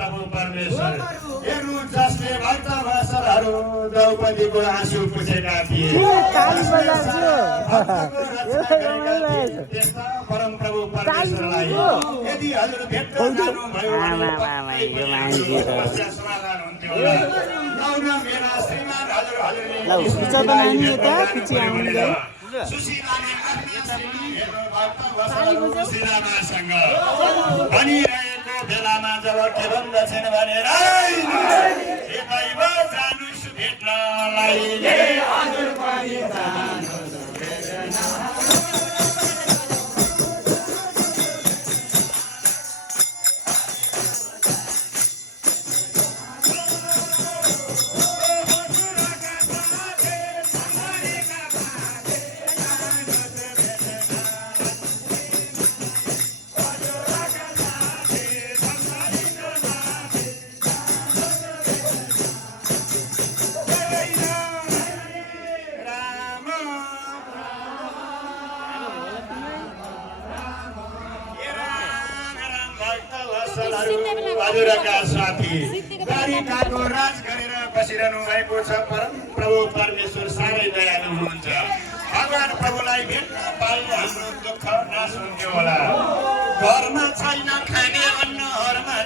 प्रभु परमेश्वर हेर्नु जसले भक्त वत्सलहरू द्रौपदीको आँसु पुछेका थिए त्यस्ता परम प्रभु परमेश्वरलाई यदि हजुर भेट्न जानुभयो समस्या समाधान हुन्थ्यो होला। आउन मेरा श्रीमान हजुरले सुशीलाले आफ्ना श्रीमान हेर्नु भक्त वत्सलहरू सुशीलामासँग भनिरहेको बेलामा जब के भन्दछन् भनेर हे दैव जानुस् भेट्नलाई हजुर पनि जानुस् भेट्न। हजुरका साथी द्वारिकाको राज गरेर बसिरहनु भएको छ। परम प्रभु परमेश्वर साह्रै दयालु हुनुहुन्छ। भगवान प्रभुलाई भेट्न पाए हाम्रो दुःख नाश हुन्थ्यो होला। घरमा छैन खाने अन्नहरूमा